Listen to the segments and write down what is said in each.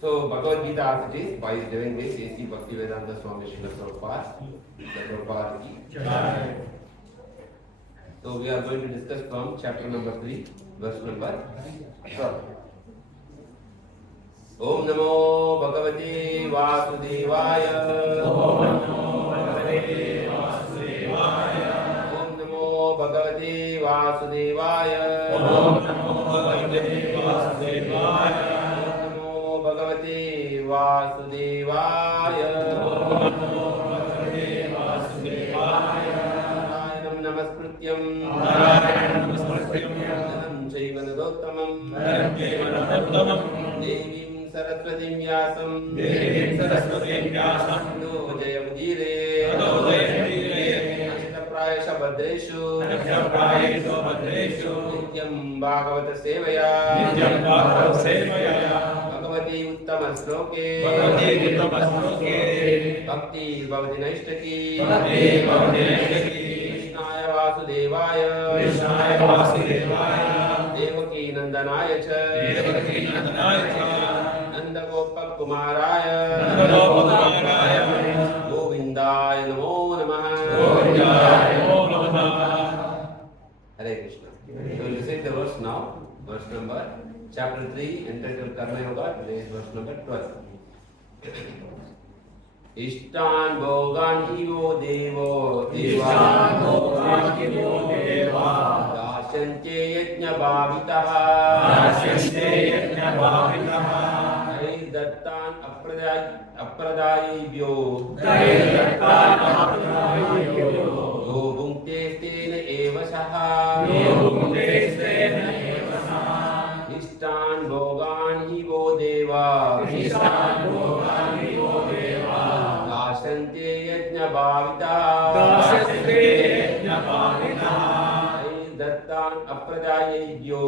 So Bhagavad Gita as it is, by his divine grace, A.C. Bhaktivedanta Swami Srila Prabhupada ki Jai. So we are going to discuss from chapter number 3, verse number 12. Om Namo Bhagavate Vasudevaya. Om Namo Bhagavate Vasudevaya. Om Namo Bhagavate Vasudevaya. Om Namo Bhagavate Vasudevaya. Bhagavate Vasudevaya. Om Namo Bhagavate Vasudevaya. Narayanam Namaskrityam Naram Chaiva Narottamam Devim Saraswatim Vyasam Ado Jayamudire Ashtaprayasha Bhadreshu Nityam Bhagavata Sevaya Bhagavati Uttama Sloke Bhakti Bhavati Naishtaki Krishnaya Vasudevaya Devaki Nandanaya Nanda Gopa Kumaraya Govindaya Namo Namaha Hare Krishna. So you say the verse now, verse number chapter 3 entitled Karma Yoga, today is verse number 12. Ishtan Bhogan Hivo Devo Ishtan Bhogan Hivo Deva Dashante Yajna Bhavitaha Dai Dattan Apradayibhyo Yo Bhunte Stena Eva Saha Ishtan Bhogan Hivo Deva Dasante Yajna Bhavita Dattan Apradayibhyo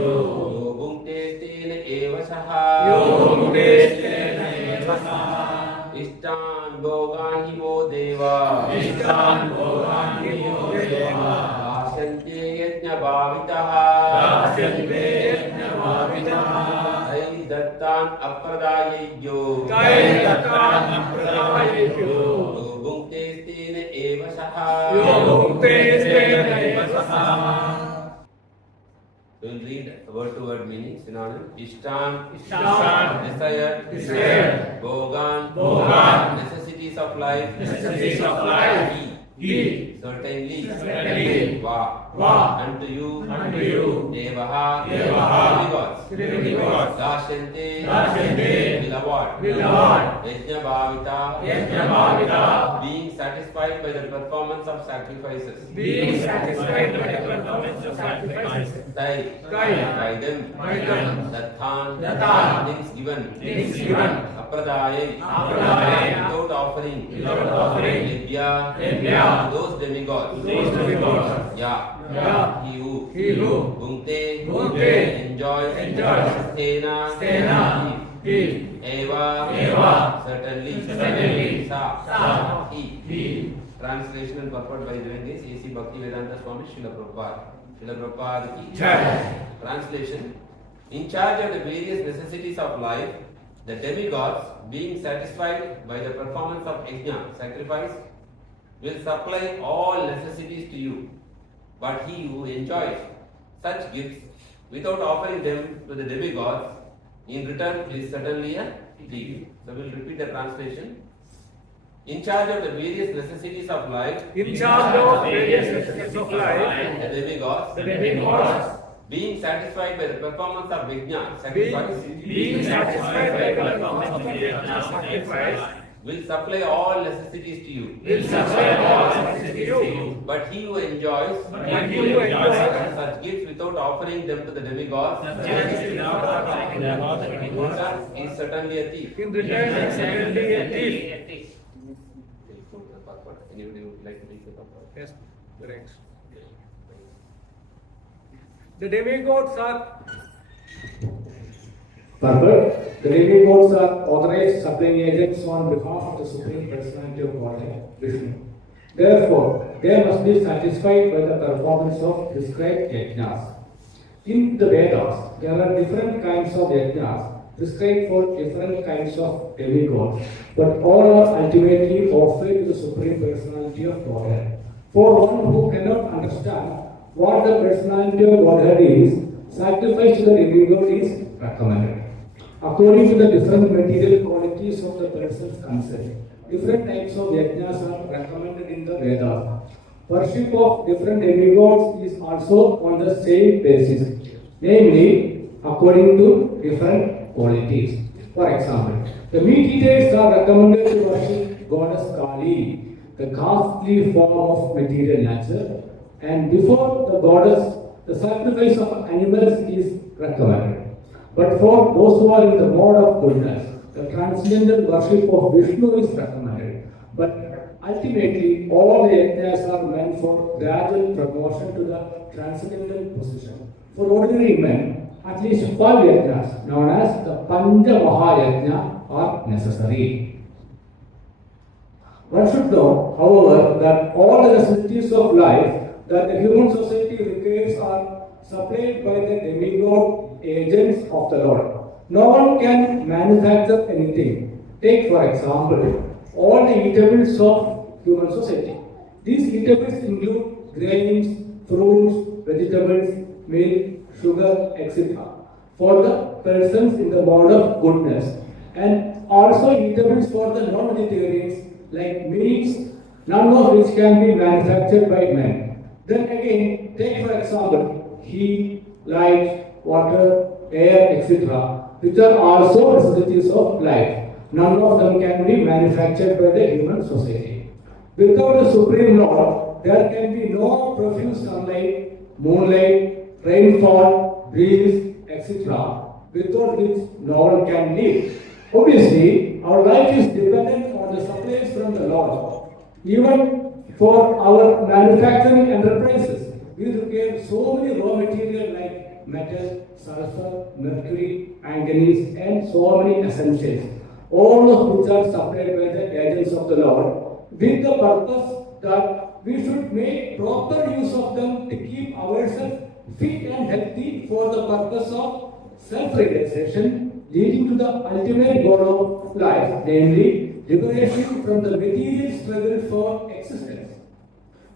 Yo Bhunte Stena Eva Saha Ishtan Bhogan Hivo Deva Dasante Yajna Bhavita Dattan Apradayibhyo Yo Bhunte Stena Eva Saha We will read word to word meaning, synonym. Ishtan, desire, Bhogan, necessities of life, certainly, Va, unto you, Devaha, demigods, Dashante, will award, Yajna Bhavita, being satisfied by the performance of sacrifices, by them, Dattan, things given, Apradaya, without offering, Yajna, those demigods, he who, Bhunte, enjoys, Stena, Eva, certainly, Sa, he. Translation and purport by doing this, A.C. Bhaktivedanta Swami Srila Prabhupada ki Jai. Translation: in charge of the various necessities of life, the demigods, being satisfied by the performance of yajna, sacrifice, will supply all necessities to you. But he who enjoys such gifts without offering them to the demigods, in return is certainly a thief. So we will repeat the translation. In charge of the various necessities of life, the demigods, being satisfied by the performance of yajna, sacrifice, will supply all necessities to you. But he who enjoys such gifts without offering them to the demigods is certainly a thief. Anybody would like to read the purport? Yes, correct. The demigods are Purport. The demigods are authorized supplying agents on behalf of the Supreme Personality of Godhead, Krishna. Therefore, they must be satisfied by the performance of prescribed yajnas. In the Vedas, there are different kinds of yajnas prescribed for different kinds of demigods, but all are ultimately offered to the Supreme Personality of Godhead. For one who cannot understand what the Personality of Godhead is, sacrifice to the demigod is recommended. According to the different material qualities of the persons concerned, different types of yajnas are recommended in the Vedas. Worship of different demigods is also on the same basis, namely according to different qualities. For example, the meat eaters are recommended to worship goddess Kali, the ghastly form of material nature, and before the goddess, the sacrifice of animals is recommended. But for those who are in the mode of goodness, the transcendental worship of Vishnu is recommended. But ultimately, all the yajnas are meant for gradual promotion to the transcendental position. For ordinary men, at least 5 yajnas, known as the Panja Mahayajna, are necessary. One should know, however, that all the necessities of life that the human society requires are supplied by the demigod agents of the Lord. No one can manufacture anything. Take, for example, all the eatables of human society. These eatables include grains, fruits, vegetables, milk, sugar, etc. for the persons in the mode of goodness, and also eatables for the non-vegetarians like meats, none of which can be manufactured by men. Then again, take for example heat, light, water, air, etc., which are also necessities of life. None of them can be manufactured by the human society. Without the Supreme Lord, there can be no profuse sunlight, moonlight, rainfall, breeze, etc., without which no one can live. Obviously, our life is dependent on the supplies from the Lord. Even for our manufacturing enterprises, we require so many raw material like metal, sulfur, mercury, manganese, and so many essentials, all of which are supplied by the agents of the Lord, with the purpose that we should make proper use of them to keep ourselves fit and healthy for the purpose of self-realization, leading to the ultimate goal of life, namely liberation from the material struggle for existence.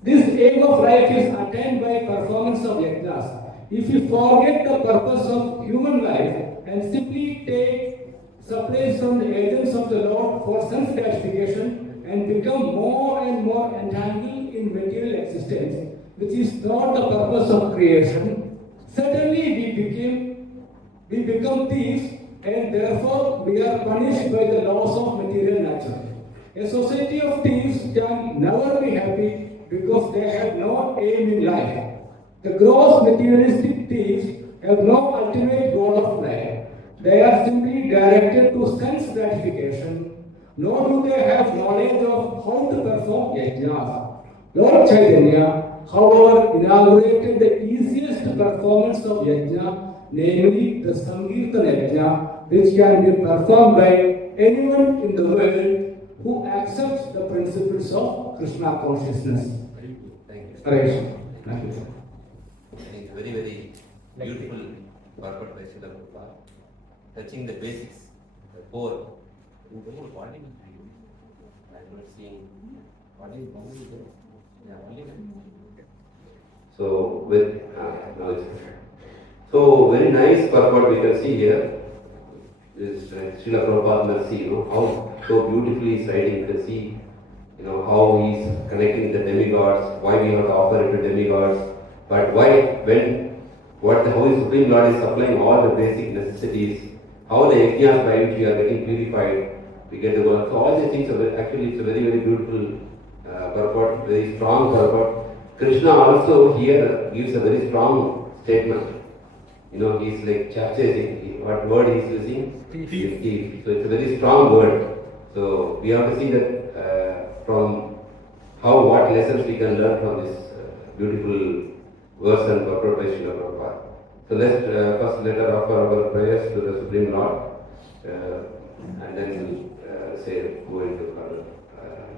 This aim of life is attained by performance of yajnas. If we forget the purpose of human life and simply take supplies from the agents of the Lord for self-gratification and become more and more entangled in material existence, which is not the purpose of creation, certainly we become thieves, and therefore we are punished by the laws of material nature. A society of thieves can never be happy because they have no aim in life. The gross materialistic thieves have no ultimate goal of life. They are simply directed to sense gratification, nor do they have knowledge of how to perform yajnas. Lord Chaitanya, however, inaugurated the easiest performance of yajna, namely the Sankirtana yajna, which can be performed by anyone in the world who accepts the principles of Krishna consciousness. Thank you. Hare Krishna. Thank you. Very, very beautiful purport by Srila Prabhupada, touching the basics, the core. I'm not seeing so with so very nice purport we can see here. This Srila Prabhupada Mercy, how so beautifully he's writing. You can see, how he's connecting the demigods, why we have to offer it to demigods, but why, how the Supreme Lord is supplying all the basic necessities, how the yajnas by which we are getting purified, we get the work. So all these things are actually, it's a very, very beautiful purport, very strong purport. Krishna also here gives a very strong statement. He's like chastising. What word he's using? Thief. So it's a very strong word. So we have to see that from what lessons we can learn from this beautiful verse and purport by Srila Prabhupada. So let's first let us offer our prayers to the Supreme Lord, and then we'll go into further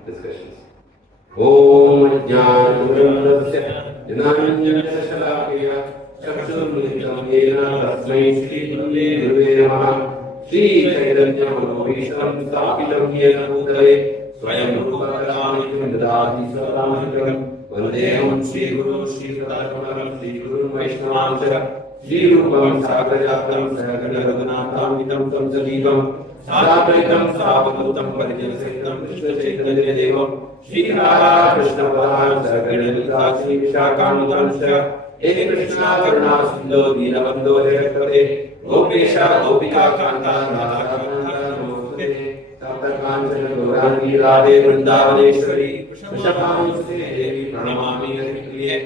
discussions. Om Jnana Shalakaya चक्षुर्मिलितं येन तस्मै श्रीगुरुवे नमः। श्रीचैतन्यमनोभीष्टं स्थापितं येन भूतले स्वयं रूपकदामि ददाति स्वदामिकं। वन्देऽहं श्रीगुरुं श्रीपदात्मकं श्रीगुरुं वैष्णवांश्च श्रीरूपं साग्रजातं सहगणरघुनाथान्वितं तं सजीवं साद्वैतं सावधूतं परिजनसहितं कृष्णचैतन्यदेवं श्रीराधा कृष्णपदां सहगणललिता श्रीविशाखान्वितांश्च। हे कृष्णा करुणा सिन्धो दीनबन्धो जगत्पते गोपेश गोपिका कान्ता राधाकान्ता नमोस्तुते। सप्तकाञ्चन गौराङ्गी राधे वृन्दावनेश्वरी वृषभानुसुते देवी प्रणमामि हरिप्रिये।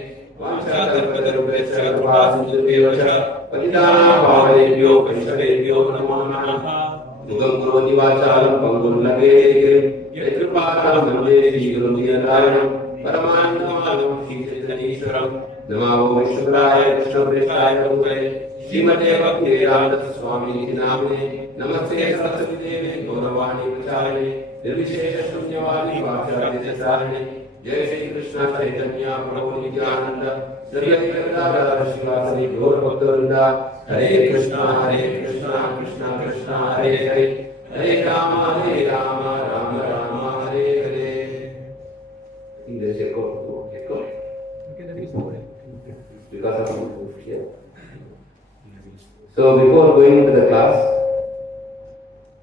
वाञ्छाकल्पतरुभ्यश्च कृपासिन्धुभ्यो च पतितानां पावनेभ्यो वैष्णवेभ्यो नमो नमः। युगं करोति वाचालं पङ्गुं लङ्घयेत् यत्कृपातं वन्दे श्रीगुरुं दीननारायणं परमानन्दमाधवं श्रीचैतन्येश्वरं। नमो विष्णुपदाय कृष्णप्रेष्ठाय भूतले श्रीमते भक्तिवेदान्त स्वामिनिधि नामिने। नमस्ते सरस्वती देवे गौरवाणी प्रचारिणे निर्विशेष शून्यवादी वाचार्यसारिणे। जय श्री कृष्ण चैतन्य प्रभु नित्यानंद श्री अद्वैत श्रीवासदि गौर भक्तवृंद। हरे Krishna Krishna Krishna Hare Hare Hare Ram Ram Ram Hare Hare. English echo. Because of here. So before going into the class,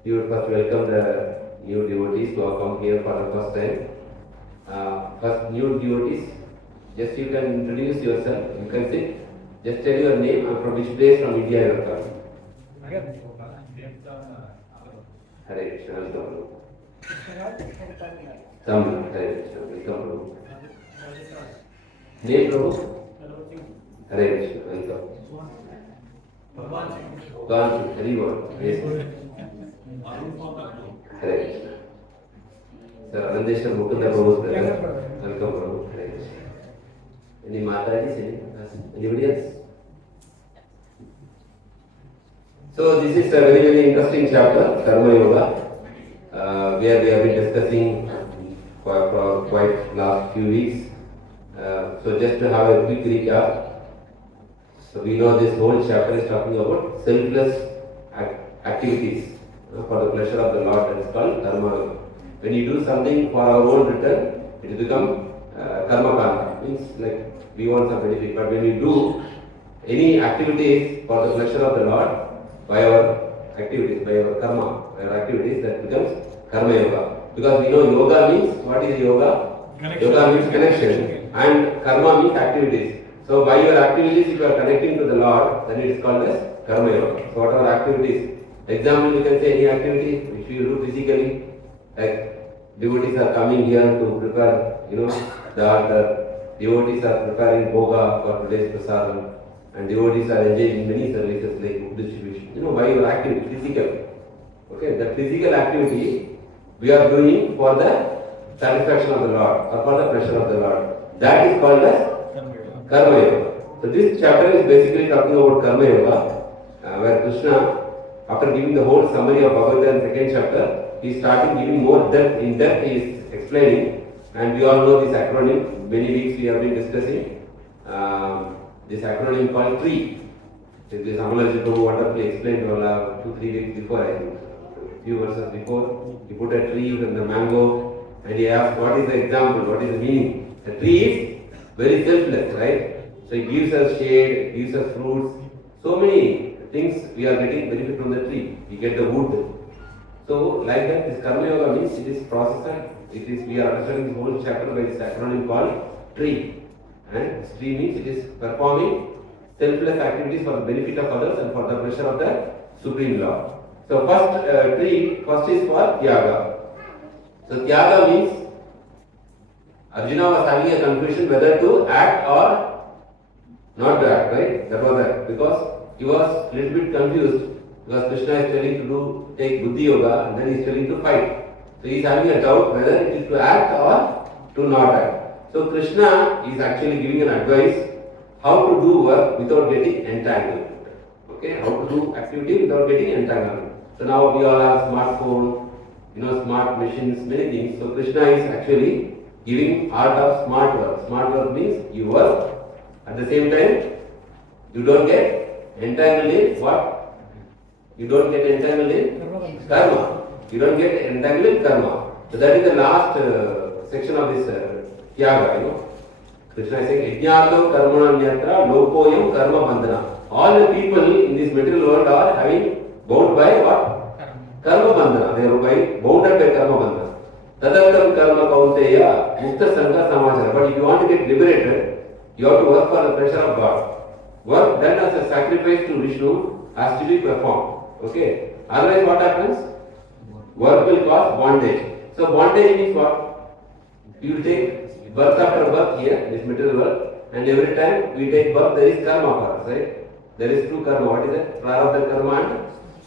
you would first welcome the new devotees who have come here for the first time. First new devotees, just you can introduce yourself. You can sit. Just tell your name and from which place from India you are coming. Hare Krishna, welcome. Tamil, Hare Krishna, welcome. Name Prabhu? Hare Krishna, welcome. Bhagwan, Hari Bol. Yes. Hare Krishna. Sir, Anandeshwar Mukunda Prabhu's brother. Welcome Prabhu. Hare Krishna. Any Mataji? Anybody else? So this is a very, very interesting chapter, Karma Yoga, where we have been discussing for quite last few weeks. So just to have a quick recap, so we know this whole chapter is talking about selfless activities for the pleasure of the Lord. That is called karma. When you do something for our own return, it will become karma kanda. Means like we want some benefit. But when we do any activities for the pleasure of the Lord, by our activities, by our karma, by our activities, that becomes karma yoga. Because we know yoga means, what is yoga? Connection. Yoga means connection and karma means activities. So by your activities, if you are connecting to the Lord, then it is called as karma yoga. So whatever activities, example you can say any activity which you do physically, like devotees are coming here to prepare, the devotees are preparing bhoga for today's prasadam, and devotees are engaged in many services like book distribution. By your activity, physical. Okay, that physical activity we are doing for the satisfaction of the Lord or for the pleasure of the Lord. That is called as Karma Yoga. So this chapter is basically talking about Karma Yoga, where Krishna, after giving the whole summary of Bhagavad in second chapter, he is starting giving more depth. In depth he is explaining, and we all know this acronym. Many weeks we have been discussing this acronym called TREE. This Amalaji Prabhu wonderfully explained 2-3 weeks before, I think, few verses before. He put a tree and the mango, and he asked what is the example, what is the meaning. The tree is very selfless, right? So it gives us shade, it gives us fruits. So many things we are getting benefit from the tree. We get the wood. So like that, this Karma Yoga means it is processed. We are understanding this whole chapter by this acronym called TREE. And this tree means it is performing selfless activities for the benefit of others and for the pleasure of the Supreme Lord. So first is for Tyaga. So Tyaga means Arjuna was having a confusion whether to act or not to act, right? That was that. Because he was a little bit confused because Krishna is telling to take Buddhi Yoga and then he is telling to fight. So he is having a doubt whether it is to act or to not act. So Krishna is actually giving an advice how to do work without getting entangled. Okay, how to do activity without getting entangled. So now we all have smartphone, smart machines, many things. So Krishna is actually giving art of smart work. Smart work means you work, at the same time You don't get entangled in what? You don't get entangled in karma. You don't get entangled in karma. So that is the last section of this Tyaga, you know. Krishna is saying, Yajnato karma nyatra lokoyam karma bandhana. All the people in this material world are having bound by what? Karma bandhana. They are bounded by karma bandhana. Tadattam karma kaunteya mukta sangha samachara. But if you want to get liberated, you have to work for the pressure of God. Work done as a sacrifice to Vishnu has to be performed. Okay? Otherwise what happens? Work will cause bondage. So bondage means what? You will take birth after birth here, this material world, and every time we take birth, there is karma for us, right? There is two karma. What is it? Prarabdha karma and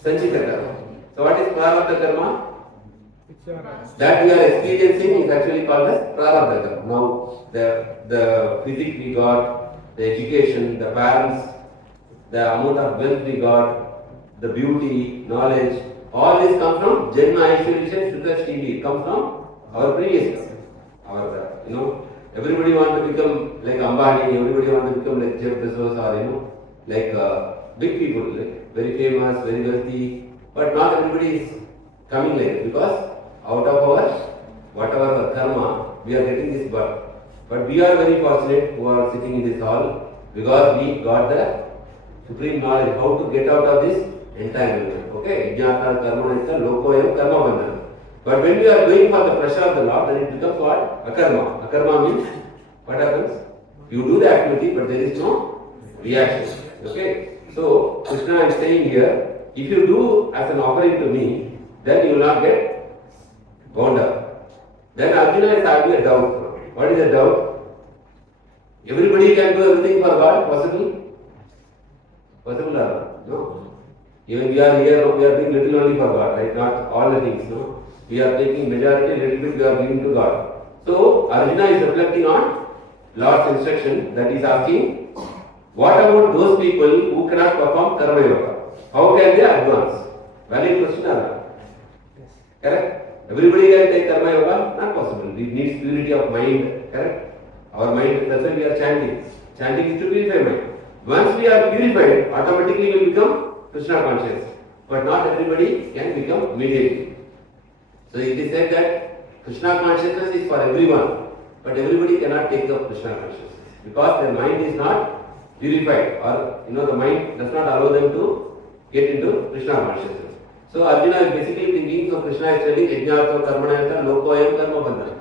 sanchita karma. So what is prarabdha karma? That we are experiencing is actually called as prarabdha karma. Now the physics we got, the education, the parents, the amount of wealth we got, the beauty, knowledge, all this comes from Janma Aishwarya Shuddha Shri. It comes from our previous life. Our, you know, everybody want to become like Ambani, everybody want to become like Jeff Bezos or like big people, like very famous, very wealthy. But not everybody is coming like it because out of our whatever our karma, we are getting this birth. But we are very fortunate who are sitting in this hall because we got the supreme knowledge how to get out of this entanglement. Okay, Jnata karma nitya lokoyam karma bandhana. But when we are going for the pressure of the Lord, then it becomes what? Akarma. Akarma means what happens? You do the activity, but there is no reaction. Okay, so Krishna is saying here, if you do as an offering to me, then you will not get bound up. Then Arjuna is having a doubt. What is the doubt? Everybody can do everything for God, possible? Possible or not? No. Even we are here, we are doing little only for God, right? Not all the things, no? We are taking majority, little bit we are giving to God. So Arjuna is reflecting on Lord's instruction that is asking, what about those people who cannot perform karma yoga? How can they advance? Valid question or not? Correct? Everybody can take karma yoga? Not possible. We need purity of mind. Correct? Our mind, that's why we are chanting. Chanting is to purify mind. Once we are purified, automatically we will become Krishna conscious. But not everybody can become immediately. So it is said that Krishna consciousness is for everyone. But everybody cannot take up Krishna consciousness. Because their mind is not purified. Or the mind does not allow them to get into Krishna consciousness. So Arjuna is basically thinking, so Krishna is telling, Yajnato karmanayata lokoyam karma bandhana.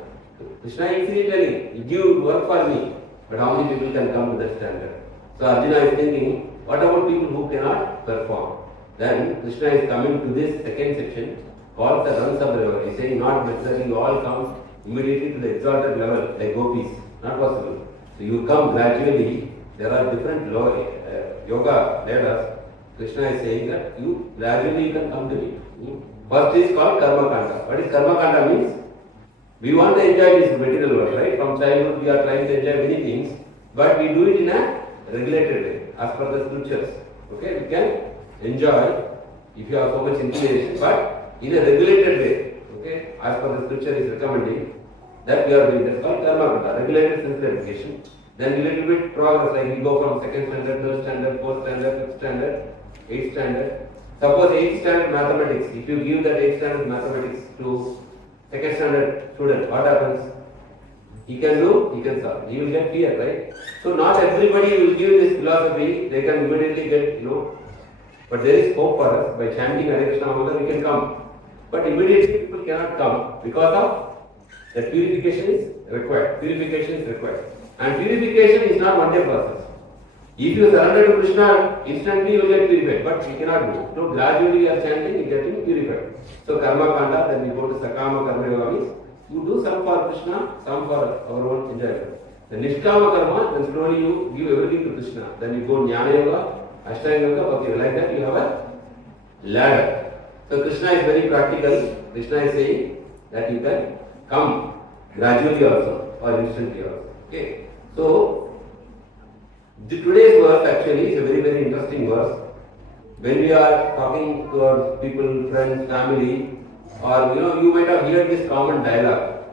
Krishna is easily telling, you work for me. But how many people can come to that standard? So Arjuna is thinking, what about people who cannot perform? Then Krishna is coming to this second section called the runs of the river. He is saying not necessarily you all come immediately to the exalted level like gopis. Not possible. So you come gradually. There are different yoga ladders. Krishna is saying that you gradually can come to me. First is called karma kanda. What is karma kanda means? We want to enjoy this material world, right? From childhood we are trying to enjoy many things, but we do it in a regulated way, as per the scriptures. Okay, we can enjoy if you have so much inclination, but in a regulated way. Okay, as per the scripture is recommending that we are doing. That's called karma kanda, regulated sense gratification. Then little bit progress, like we go from second standard, third standard, fourth standard, fifth standard, eighth standard. Suppose eighth standard mathematics. If you give that eighth standard mathematics to second standard student, what happens? He can do, he can solve. He will get fear, right? So not everybody will give this philosophy, they can immediately get, but there is hope for us. By chanting Hare Krishna Mantra, we can come. But immediately people cannot come because of that purification is required. Purification is required. And purification is not one day process. If you surrender to Krishna, instantly you will get purified, but you cannot do. So gradually you are chanting, you are getting purified. So karma kanda, then we go to sakama karma yoga means you do some for Krishna, some for our own enjoyment. The nishkama karma, then slowly you give everything to Krishna. Then you go jnana yoga, ashtanga yoga, okay, like that you have a ladder. So Krishna is very practical. Krishna is saying that you can come gradually also or instantly also. Okay. So today's verse actually is a very, very interesting verse. When we are talking to our people, friends, family, or you might have heard this common dialogue.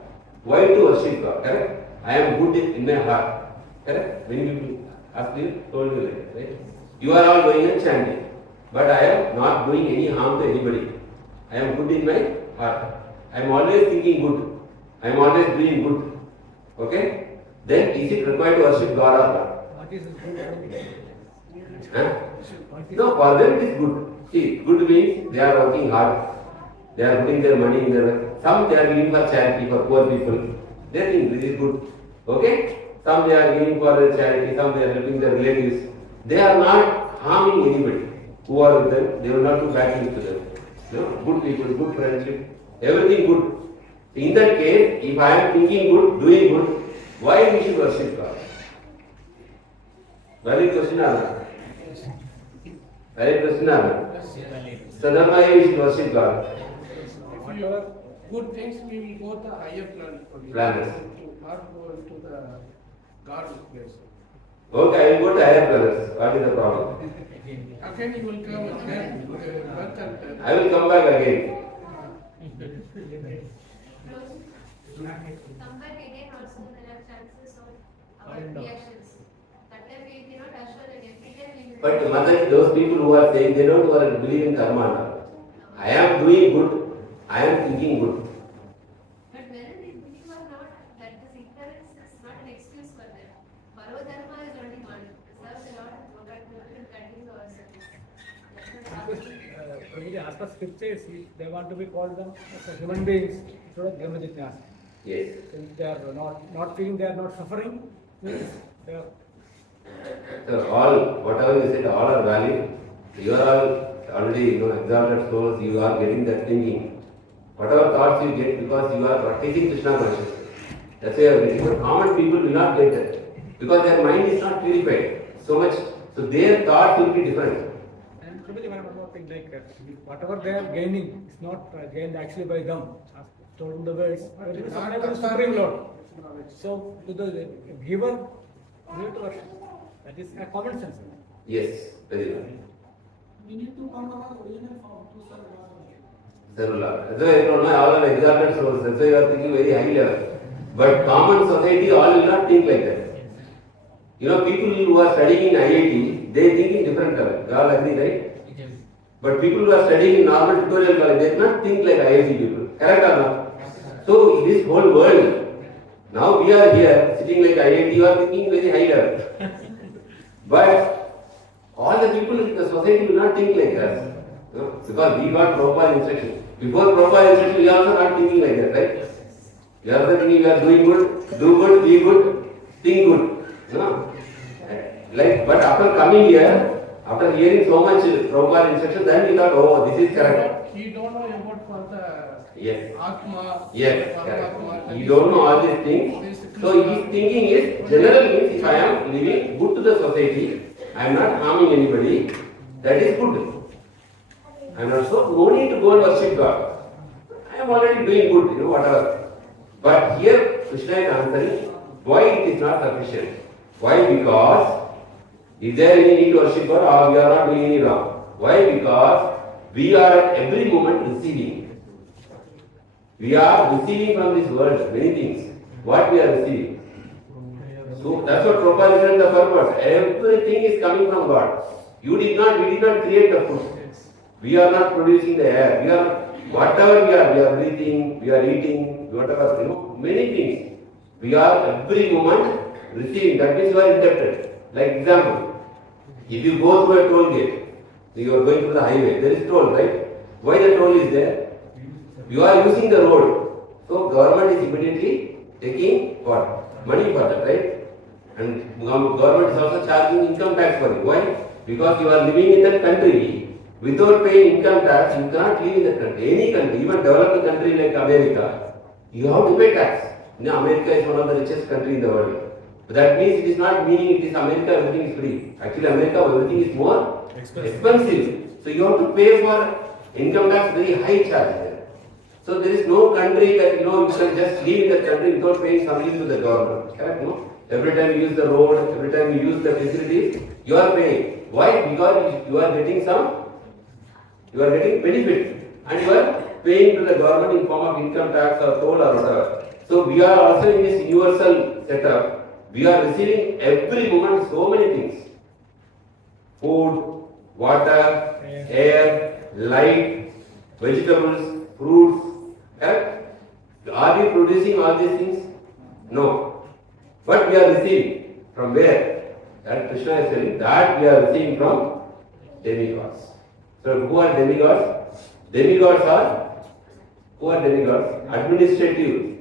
Why to worship God? Correct? I am good in my heart. Correct? Many people ask you, told you like that, right? You are all going and chanting. But I am not doing any harm to anybody. I am good in my heart. I am always thinking good. I am always doing good. Okay? Then is it required to worship God or not? What is good? Huh? No, for them it is good. See, good means they are working hard. They are putting their money in their... Some they are giving for charity for poor people. They think this is good. Okay? Some they are giving for their charity, some they are helping their relatives. They are not harming anybody who are with them. They will not do bad things to them. No? Good people, good friendship, everything good. In that case, if I am thinking good, doing good, why we should worship God? Valid question or not? Valid question or not? So that's why we should worship God. If you have good things, we will go to higher planets. Planets. Not go to the God's place. Okay, I will go to higher planets. What is the problem? Again, you will come again, birth and death. I will come back again. Come back again also there are chances of our reactions. That time we cannot assure that every time we will. But Mother, those people who are saying they don't believe in karma. I am doing good, I am thinking good. But whether they believe or not, that this ignorance is not an excuse for them. Bhagavad Dharma is only one. Serve the Lord and go back to it and continue our service. Prabhuji, as per scriptures, they want to be called them as human beings instead of Dharma Jitnasa. Yes. Since they are not feeling they are not suffering, means they are. So all, whatever you said, all are valid. You are all already exalted souls, you are getting that thinking. Whatever thoughts you get because you are practicing Krishna consciousness. That's why you are getting. But common people will not get that. Because their mind is not purified so much. So their thoughts will be different. And Prabhuji, one more thing, like whatever they are gaining is not gained actually by them. As told in the words, it is supplied by the Supreme Lord. So to the giver, we need to worship. That is a common sense. Yes, very well. We need to come to the original form to serve God. Cellular. That's why I don't know, all are exalted souls. That's why you are thinking very high level. But common society, all will not think like that. People who are studying in IIT, they think in different level. You all agree, right? But people who are studying in normal tutorial college, they do not think like IIT people. Correct or not? So in this whole world, now we are here sitting like IIT, you are thinking very high level. But all the people in the society will not think like us. Because we got proper instruction. Before proper instruction, we are also not thinking like that, right? We are also thinking we are doing good, do good, be good, think good. But after coming here, after hearing so much proper instruction, then we thought, oh, this is correct. He don't know about for the Yes. Atma. Yes, Paramatma. correct. You don't know all these things. So his thinking is, general means if I am living good to the society, I am not harming anybody, that is good. I am not so, no need to go and worship God. I am already doing good, whatever. But here Krishna is answering why it is not sufficient. Why? Because is there any need to worship God or we are not doing any wrong? Why? Because we are at every moment receiving. We are receiving from this world many things. What we are receiving? So that's what Prabhupada is the purpose. Everything is coming from God. We did not create the food. We are not producing the air. Whatever we are breathing, we are eating, whatever, many things. We are every moment receiving. That means you are indebted. Like example, if you go through a toll gate, you are going to the highway, there is toll, right? Why the toll is there? You are using the road. So government is immediately taking what? Money for that, right? And government is also charging income tax for you. Why? Because you are living in that country. Without paying income tax, you cannot live in that country. Any country, even developed country like America, you have to pay tax. America is one of the richest countries in the world. But that means it is not meaning it is America, everything is free. Actually, America, everything is more expensive. So you have to pay for income tax very high charge there. So there is no country that you can just live in that country without paying something to the government. Correct? No? Every time you use the road, every time you use the facilities, you are paying. Why? Because you are getting benefit and you are paying to the government in form of income tax or toll or whatever. So we are also in this universal setup. We are receiving every moment so many things food, water, air, light, vegetables, fruits. Correct? Are we producing all these things? No. But we are receiving from where? That Krishna is telling that we are receiving from demigods. So who are demigods? Demigods are who are demigods? Administrative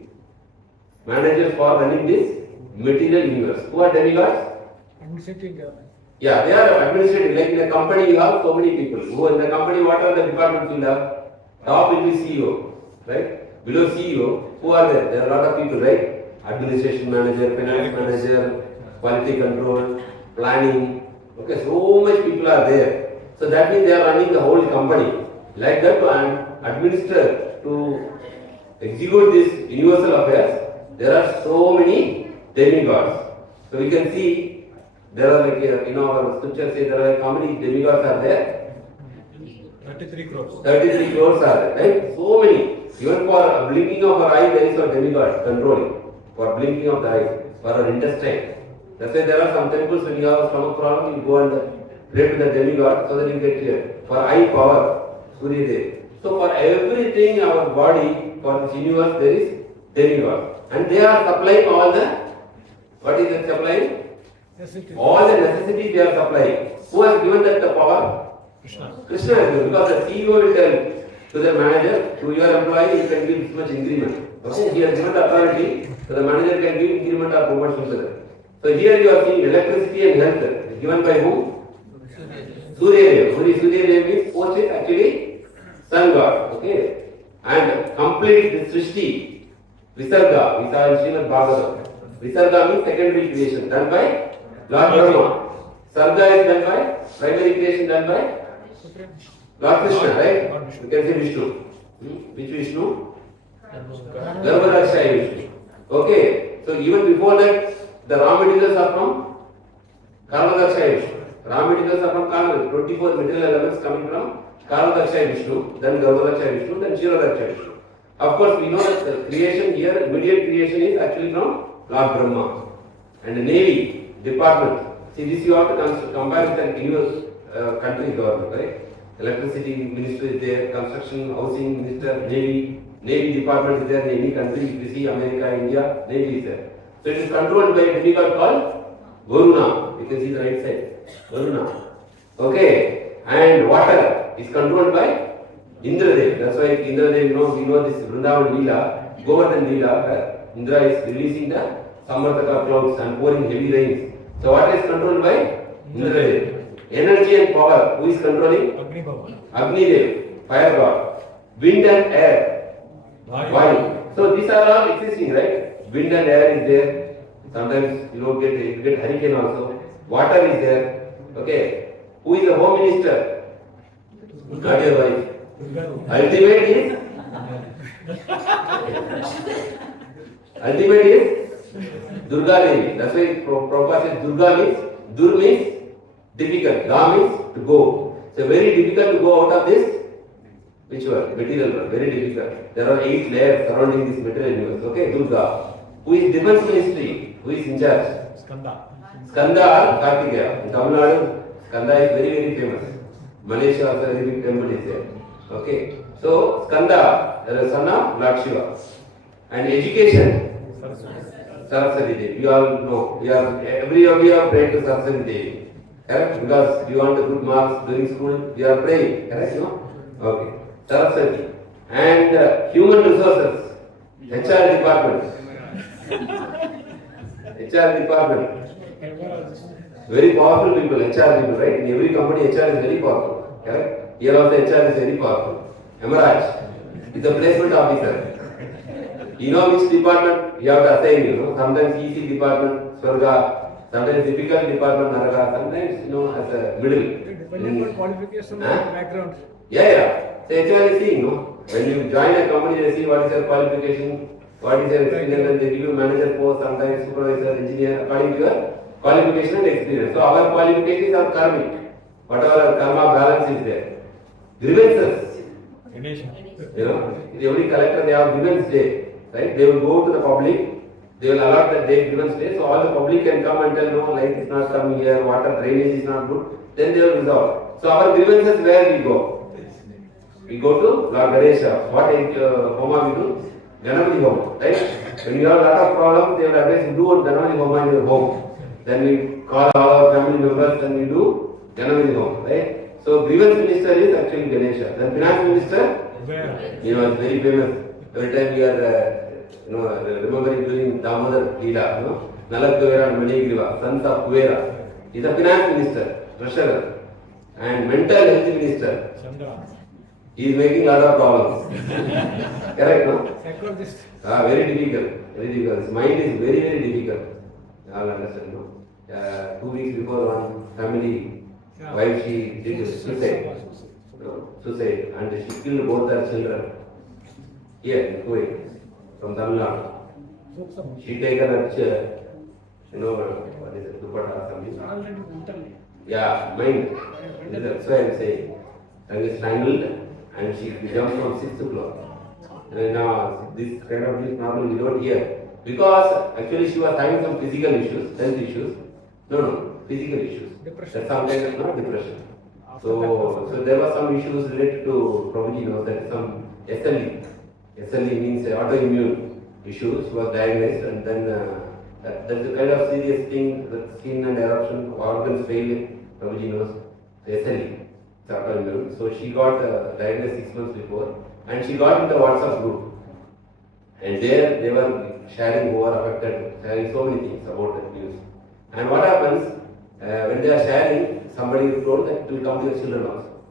managers for running this material universe. Who are demigods? Administrative government. Yeah, they are administrative. Like in a company, you have so many people. Who in the company, what are the departments you have? Top will be CEO, right? Below CEO, who are there? There are a lot of people, right? Administration manager, finance manager, quality control, planning. Okay, so much people are there. So that means they are running the whole company. Like that, to administer, to execute this universal affairs, there are so many demigods. So we can see there are like, our scripture says there are how many demigods are there? 33 crores. 33 crores are there, right? So many. Even for blinking of our eye, there is a demigod controlling. For blinking of the eye, for our intestine. That's why there are some temples when you have a stomach problem, you go and pray to the demigod so that you get clear. For eye power, Surya Dev. So for everything, our body, for this universe, there is demigod. And they are supplying all the, what is that supplying? Necessity. All the necessities they are supplying. Who has given that the power? Krishna. Krishna has given, because the CEO will tell to the manager, to your employee, you can give this much increment. Okay, he has given the authority, so the manager can give increment or promotion to them. So here you are seeing electricity and health given by whom? Surya Dev. Surya Dev means post is actually sun god. Okay, and complete this Srishti, Visarga, we saw in Srimad Bhagavad. Visarga means secondary creation done by Lord Brahma. Sarga is done by primary creation done by Lord Krishna, right? You can say Vishnu. Which Vishnu? Garbhodakshaya Vishnu. Okay, so even before that, the raw materials are from Garbhodakshaya Vishnu. Raw materials are from Karma. 24 material elements coming from Garbhodakshaya Vishnu, then Garbhodakshaya Vishnu, then Kshirodakshaya Vishnu. Of course, we know that the creation here, immediate creation is actually from Lord Brahma. And the Navy department. See, this you have to compare with the universe country government, right? Electricity minister is there, construction, housing minister, Navy department is there in any country. If you see America, India, Navy is there. So it is controlled by a demigod called Varuna. You can see the right side. Varuna. Okay. And water is controlled by Indradev. That's why Indradev, we know this Vrindavan Leela, Govardhan Leela, where Indra is releasing the Samvartaka clouds and pouring heavy rains. So water is controlled by Indradev. Energy and power, who is controlling? Agni Baba. Agni Dev, fire god. Wind and air, Vayu. So these are all existing, right? Wind and air is there. Sometimes you get hurricane also. Water is there. Okay. Who is the home minister? Not your wife. Ultimate is Durga Devi. That's why Prabhupada says Durga means, Dur means difficult, Ga means to go. So very difficult to go out of this, which one? Material world, very difficult. There are 8 layers surrounding this material universe. Okay, Durga. Who is defense ministry? Who is in charge? Skanda. Skanda or Kartikeya. In Tamil Nadu, Skanda is very, very famous. Malaysia also very big temple is there. Okay. So Skanda, the son of Lord Shiva. And education, Saraswati Devi. You all know. Every year we are praying to Saraswati Devi. Correct? Because you want the good marks during school, we are praying. Correct? No? Okay. Saraswati. And human resources, HR department. HR department. Very powerful people, HR people, right? In every company, HR is very powerful. Correct? Here also HR is very powerful. Emeraj is the placement officer. You know which department you have to assign, Sometimes easy department, Swarga, sometimes difficult department, Naraka, sometimes, as a middle. Depending on qualification and background. Yeah. So HR is seeing, when you join a company, they see what is your qualification, what is your experience, and they give you manager post, sometimes supervisor, engineer, according to your qualification and experience. So our qualifications are karmic. Whatever our karma balance is there. Grievances. Every collector, they have grievance day. Right? They will go to the public They will allot that day, given space, so all the public can come and tell, no, light is not coming here, water drainage is not good. Then they will resolve. So our grievances, where we go? We go to Lord Ganesha. What Homa we do? Ganapati Homa, right? When you have a lot of problems, they will advise you do a Ganapati Homa in your home. Then we call all our family members and we do Ganapati Homa, right? So grievance minister is actually Ganesha. Then finance minister, it's very famous. Every time we are, remembering during Damodar Leela, Nala Kuvera and Manigriva, sons of Kuvera. He is a finance minister, treasurer, and mental health minister. He is making a lot of problems. Correct, no? Psychologist. Very difficult. Very difficult. His mind is very, very difficult. You all understand, no? 2 weeks before, one family wife, she did suicide. Suicide, and she killed both her children. Here in Kuwait, from Tamil Nadu. She taken her, what is it, dupatta or something? Already mentally. Yeah, mind. That's why I'm saying. And is strangled and she jumped from 6th floor. And now this kind of this problem we don't hear. Because actually she was having some physical issues, health issues. No, physical issues. Depression. That's sometimes not depression. So there were some issues related to probably that some SLE. SLE means autoimmune issues was diagnosed, and then that's a kind of serious thing, the skin and eruption, organs fail, probably knows, SLE, it's autoimmune. So she got diagnosed 6 months before, and she got in the WhatsApp group. And there they were sharing who are affected, sharing so many things about that news. And what happens, when they are sharing, somebody told that it will come to your children also.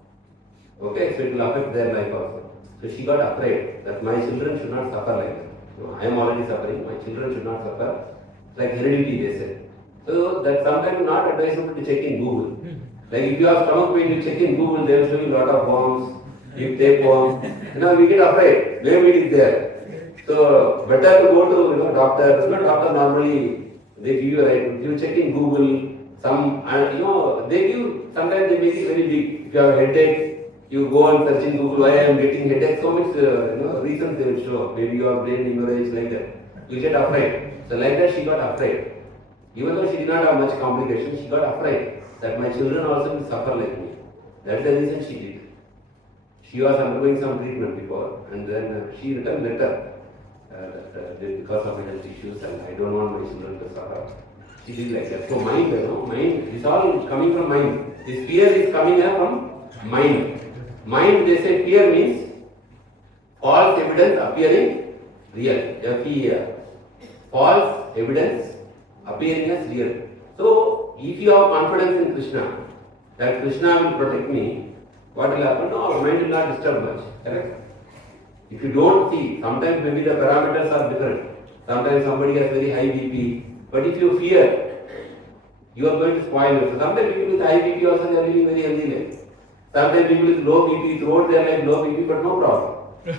Okay, so it will affect their life also. So she got afraid that my children should not suffer like that. I am already suffering, my children should not suffer. It's like heredity, they said. So that sometimes not advisable to check in Google. Like if you have stomach pain, you check in Google, they will show you a lot of worms, you take worms. We get afraid, maybe it is there. So better to go to doctor. Doctor normally they give you you check in Google, they give, sometimes they make it very big. If you have a headache, you go and search in Google, why I am getting headache, so much reasons they will show. Maybe you have brain hemorrhage, like that. You get afraid. So like that she got afraid. Even though she did not have much complications, she got afraid that my children also will suffer like me. That's the reason she did. She was undergoing some treatment before, and then she returned letter because of health issues, and I don't want my children to suffer. She did like that. So mind, it's all coming from mind. This fear is coming from mind. Mind, they say fear means false evidence appearing real. F-E-A-R. False evidence appearing as real. So, if you have confidence in Krishna, that Krishna will protect me, what will happen? No, our mind will not disturb much. Correct? If you don't see, sometimes maybe the parameters are different. Sometimes somebody has very high BP, but if you fear, you are going to spoil it. So sometimes people with high BP also they are living very healthy life. Sometimes people with low BP throughout their life low BP, but no problem.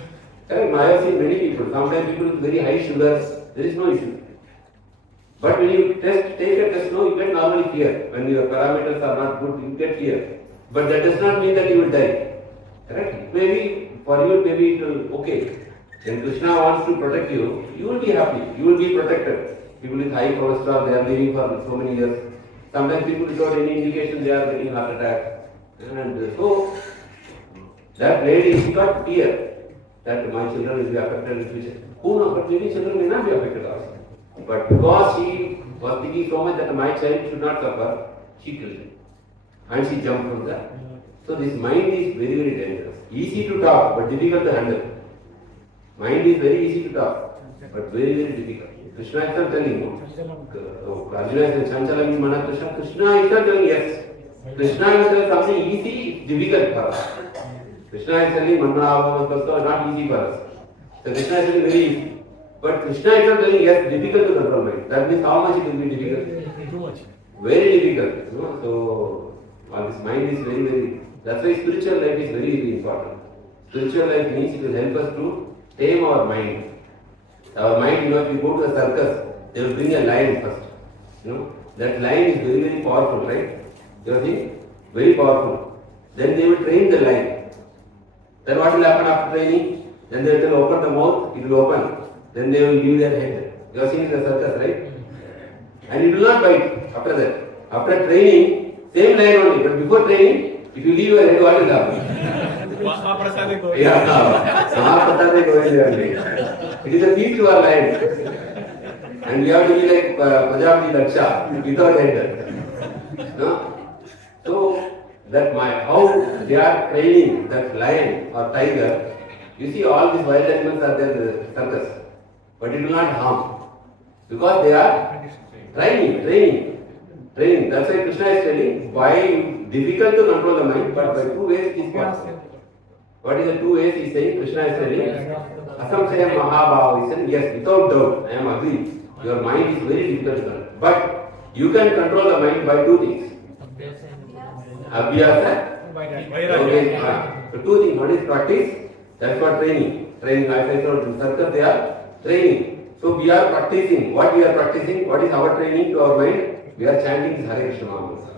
Correct? I have seen many people. Sometimes people with very high sugars, there is no issue. But when you take a test, you get normally fear. When your parameters are not good, you get fear. But that does not mean that you will die. Correct? Maybe for you, maybe it will okay. When Krishna wants to protect you, you will be happy. You will be protected. People with high cholesterol, they are living for so many years. Sometimes people without any indication, they are getting heart attack. And so, that lady, she got fear that my children will be affected in future. Who knows? But maybe children may not be affected also. But because she was thinking so much that my child should not suffer, she killed him. And she jumped from that. So this mind is very, very dangerous. Easy to talk, but difficult to handle. Mind is very easy to talk, but very, very difficult. Krishna is not telling you. Arjuna is saying, Chanchala means Mana Krishna. Krishna is not telling yes. Krishna is telling something easy, it's difficult for us. Krishna is telling Manna not easy for us. So Krishna is telling very easy. But Krishna is not telling yes, difficult to control mind. That means how much it will be difficult? Too much. Very difficult. So this mind is very, very. That's why spiritual life is very, very important. Spiritual life means it will help us to tame our mind. Our mind, if you go to a circus, they will bring a lion first. That lion is very, very powerful, right? You think? Very powerful. Then they will train the lion. Then what will happen after training? Then they will open the mouth, it will open. Then they will leave their head. You have seen the circus, right? And it will not bite after that. After training, same lion only, but before training, if you leave your head, what will happen? Mahaprasad going. Yeah, Mahaprasad is going there only. It is a feast to our lion. And we have to be like Prajapati Daksha, without head. No? So, how they are training that lion or tiger, you see all these wild animals are there in the circus, but it will not harm. Because they are training. That's why Krishna is telling why difficult to control the mind, but by two ways it is possible. What is the two ways he is saying? Krishna is telling, Asamsaya Mahabhava, he said, yes, without doubt, I am agree. Your mind is very difficult to control. But you can control the mind by two things. Abhyasa. Okay. So two things. One is practice, that's what training. Training, like I told in circus, they are training. So we are practicing. What we are practicing? What is our training to our mind? We are chanting this Hare Krishna mantra.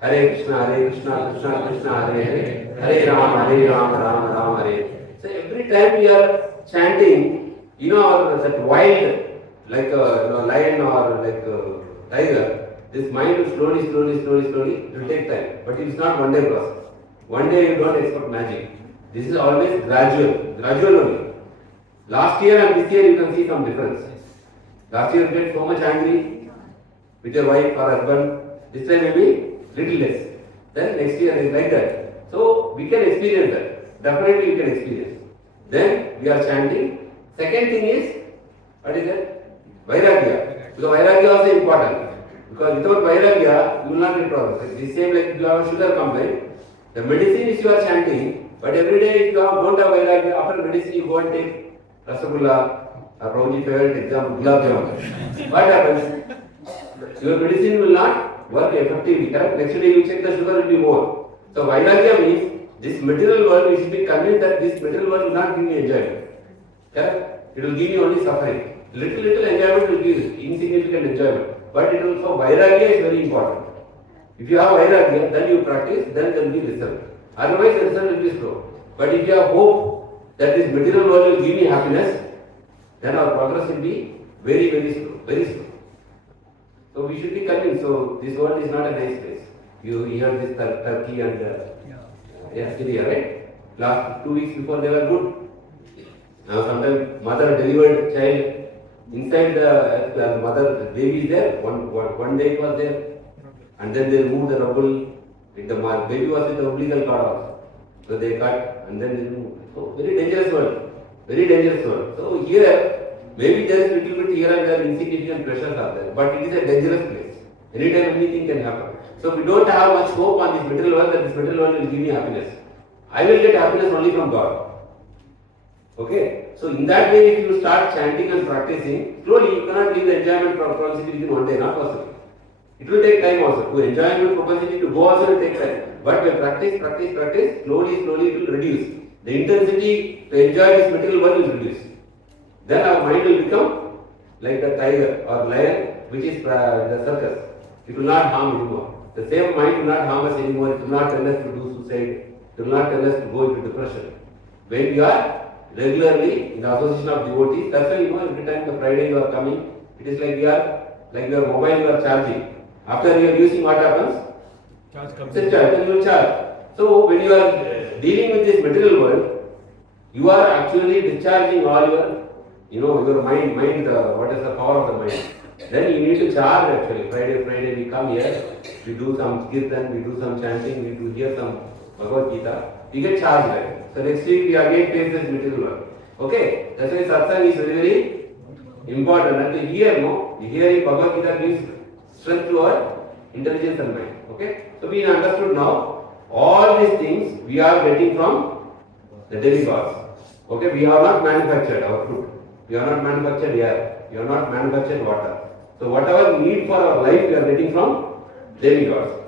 Hare Krishna, Krishna Krishna, Hare Hare. Hare Rama, Rama Hare. So every time we are chanting, that wild, like a lion or like a tiger, this mind will slowly, it will take time. But it is not one day process. One day you don't expect magic. This is always gradual only. Last year and this year you can see some difference. Last year you get so much angry with your wife or husband. This time maybe little less. Then next year is like that. So we can experience that. Definitely we can experience. Then we are chanting. Second thing is, what is that? Vairagya. Because Vairagya also important. Because without Vairagya, you will not get progress. It is same like if you have a sugar complaint. The medicine is you are chanting, but every day if you don't have Vairagya, after medicine you go and take Rasagulla or Roji favorite example, Gulab Jamun. What happens? Your medicine will not work effectively. Correct? Next day you check the sugar will be more. So Vairagya means this material world, we should be convinced that this material world will not give me enjoyment. Correct? It will give you only suffering. Little enjoyment will give insignificant enjoyment. But it also Vairagya is very important. If you have Vairagya, then you practice, then there will be result. Otherwise the result will be slow. But if you have hope that this material world will give me happiness, then our progress will be very slow. So we should be convinced. So this world is not a nice place. You hear this Turkey and Syria, right? Last 2 weeks before they were good. Now sometimes mother delivered child inside the mother baby is there. One day it was there, and then they moved the rubble. The baby was with the umbilical cord also. So they cut and then they moved. So very dangerous world. So here maybe there is little bit here and there insignificant pressures are there, but it is a dangerous place. Anytime anything can happen. So we don't have much hope on this material world that this material world will give me happiness. I will get happiness only from God. Okay? So in that way, if you start chanting and practicing, slowly you cannot leave the enjoyment propensity within one day, not possible. It will take time also. To enjoyment propensity to go also will take time. But when practice, slowly it will reduce. The intensity to enjoy this material world will reduce. Then our mind will become like the tiger or lion, which is the circus. It will not harm anymore. The same mind will not harm us anymore. It will not tell us to do suicide. It will not tell us to go into depression. When we are regularly in the association of devotees, that's why every time the Friday you are coming, it is like your mobile you are charging. After you are using, what happens? Charge comes. It's a charge, then you will charge. So when you are dealing with this material world, you are actually discharging all your mind, what is the power of the mind. Then you need to charge actually. Friday we come here, we do some kirtan, we do some chanting, we do hear some Bhagavad Gita, we get charged right. So next week we again face this material world. Okay? That's why satsang is very important. And to hear, the hearing Bhagavad Gita gives strength to our intelligence and mind. Okay? So we understood now, all these things we are getting from the demigods. Okay? We have not manufactured our food. We have not manufactured air. We have not manufactured water. So whatever we need for our life, we are getting from demigods.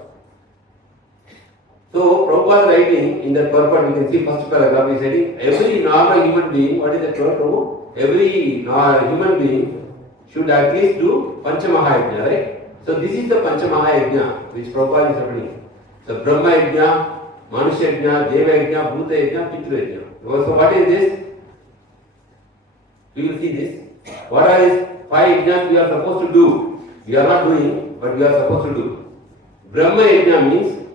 So Prabhupada writing in that purport, we can see first paragraph, he is saying, every normal human being, what is that word, Prabhu? Every human being should at least do Panchamahayajna, right? So this is the Panchamahayajna which Prabhupada is happening. So Brahma Yajna, Manushya Yajna, Deva Yajna, Bhuta Yajna, Pitru Yajna. So what is this? We will see this. What are these? 5 yajnas we are supposed to do. We are not doing, but we are supposed to do. Brahma yajna means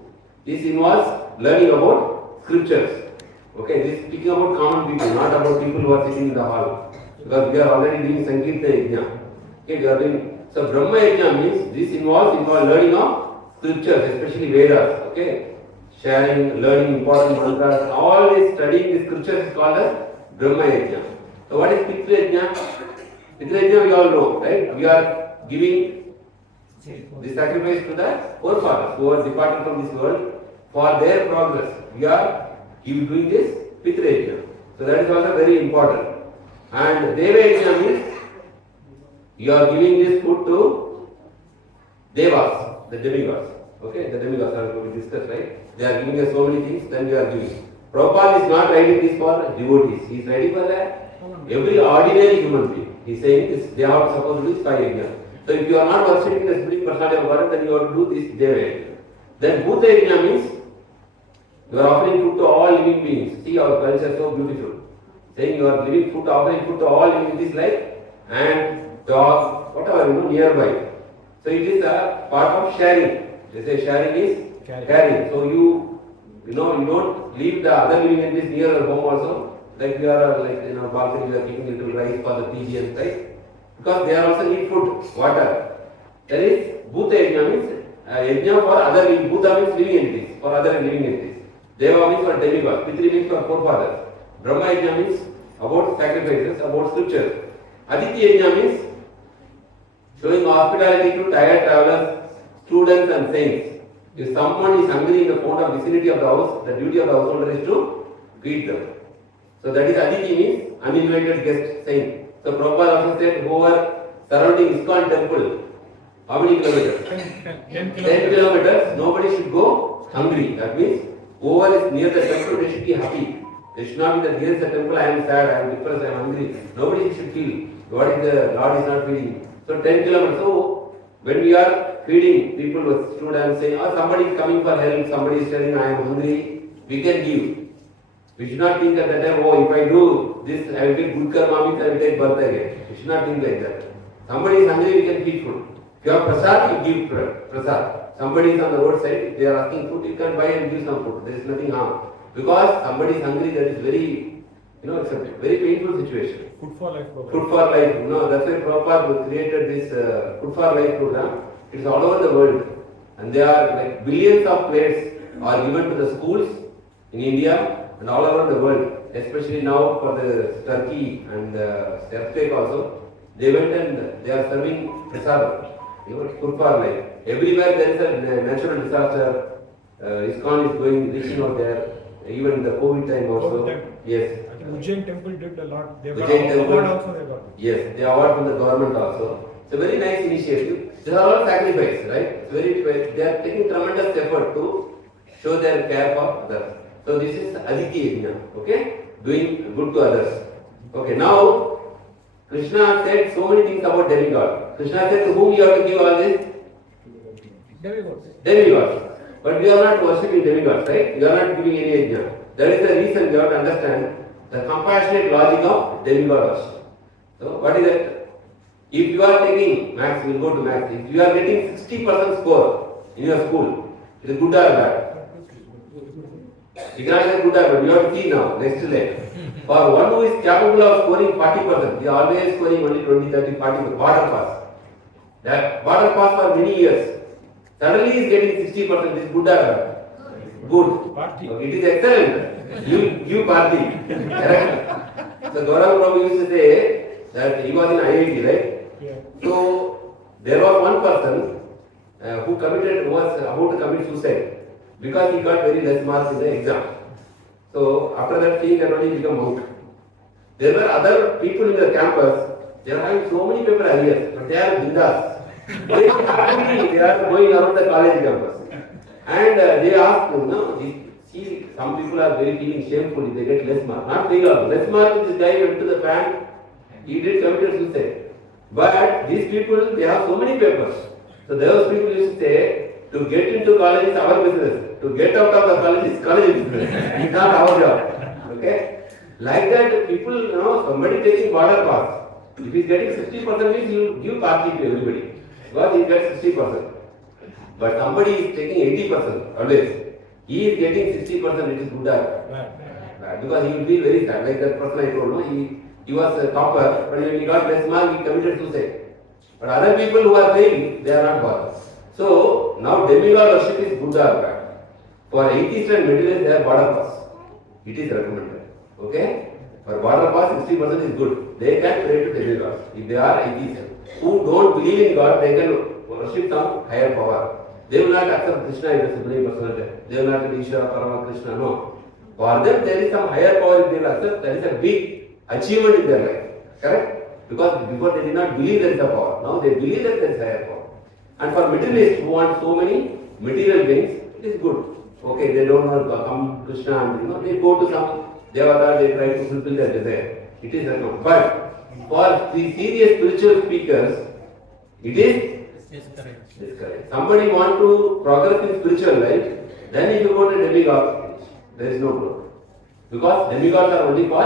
this involves learning about scriptures. Okay, this is speaking about common people, not about people who are sitting in the hall. Because we are already doing Sankirtana yajna. Okay, we are doing. So Brahma yajna means this involves learning of scriptures, especially Vedas. Okay, sharing, learning important mantras, all this studying the scriptures is called as Brahma yajna. So what is Pitra yajna? Pitra yajna we all know, right? We are giving the sacrifice to the forefathers who are departed from this world for their progress. We are doing this Pitra yajna. So that is also very important. And Deva yajna means you are giving this food to Devas, the demigods. Okay, the demigods are going to be discussed, right? They are giving us so many things, then we are giving. Prabhupada is not writing this for devotees. He is writing for every ordinary human being. He is saying this, they are supposed to do this 5 yajna. So if you are not worshipping the Supreme Personality of God, then you have to do this Deva yajna. Then Bhuta yajna means you are offering food to all living beings. See our culture so beautiful. Saying you are giving food, offering food to all living beings like ant, dog, whatever nearby. So it is a part of sharing. They say sharing is caring. So you don't leave the other living entities near your home also. Like we are balcony, we are keeping little rice for the pigeons, right? Because they are also need food, water. There is Bhuta yajna means yajna for other living. Bhuta means living entities, for other living entities. Deva means for demigods. Pitri means for forefathers. Brahma yajna means about sacrifices, about scriptures. Aditya yajna means showing hospitality to tired travelers, students and saints. If someone is hungry in the vicinity of the house, the duty of the householder is to feed them. So that is Aditi means uninvited guest saint. So Prabhupada also said whoever surrounding ISKCON temple, how many kilometers? 10 kilometers, nobody should go hungry. That means whoever is near the temple, they should be happy. They should not be that near the temple, I am sad, I am depressed, I am hungry. Nobody should feel what is the Lord is not feeding. So 10 kilometers. So when we are feeding people with students saying, somebody is coming for help, somebody is telling I am hungry, we can give. We should not think at that time, if I do this, I will get good karma, means I will take birth again. We should not think like that. Somebody is hungry, we can feed food. If you have prasad, you give prasad. Somebody is on the roadside, they are asking food, you can buy and give some food. There is nothing harm. Because somebody is hungry, that is very, it's a very painful situation. Food for life program. Food for life. That's why Prabhupada created this Food for Life program. It's all over the world. And there are like billions of plates are given to the schools in India and all over the world. Especially now for the Turkey and earthquake also. They went and they are serving prasad. Food for life. Everywhere there is a natural disaster. ISKCON is reaching out there. Even the COVID time also. Yes. Ujjain temple did a lot. They got Ujjain award also they got. Yes, they award from the government also. It's a very nice initiative. These are all sacrifice, right? They are taking tremendous effort to show their care for others. So this is Aditya yajna, okay? Doing good to others. Okay, now Krishna said so many things about demigod. Krishna said to whom you have to give all this? Demigods. Demigods. But we are not worshipping demigods, right? We are not giving any yajna. That is the reason we have to understand the compassionate logic of demigod worship. So what is that? If you are taking maths, we will go to maths. If you are getting 60% score in your school, it is good or bad? You cannot say good or bad. You have to see now, next day. For one who is capable of scoring 40%, they are always scoring only 20, 30, 40%, border pass. That border pass for many years. Suddenly he is getting 60%, it is good or bad? Good. Party. Okay, it is excellent. You party. Correct? So Gaurav Prabhu used to say that he was in IIT, right? Yeah. So there was one person who was about to commit suicide because he got very less marks in the exam. So after that he can only become monk. There were other people in the campus, they are having so many paper arrears, but they are bindas. They are going around the college campus. And they asked him, see, some people are very feeling shameful if they get less mark. Not fail, less mark, this guy went to the bank, he did committed suicide. But these people, they have so many papers. So those people used to say, to get into college is our business. To get out of the college is college business. It's not our job. Okay? Like that, people, somebody taking border pass. If he's getting 60% means he will give party to everybody. Because he gets 60%. But somebody is taking 80% always. He is getting 60%, it is good or bad. Because he will be very sad. Like that person I told you, he was a topper, but when he got less mark, he committed suicide. But other people who are failing, they are not bothered. So now demigod worship is good or bad. For atheists and materialists, they are border pass. It is recommended. Okay? For border pass, 60% is good. They can pray to demigods. If they are atheists who don't believe in God, they can worship some higher power. They will not accept Krishna as the Supreme Personality. They will not accept Ishvara, Parama, Krishna. No. For them, there is some higher power if they will accept. There is a big achievement in their life. Correct? Because before they did not believe there is a power. Now they believe that there is higher power. And for materialists who want so many material things, it is good. Okay, they don't want to become Krishna and they go to some Devata, they try to fulfill their desire. It is recommended. But for the serious spiritual speakers, it is discouraged. Somebody want to progress in spiritual life, then if you go to demigod, there is no problem. Because demigods are only for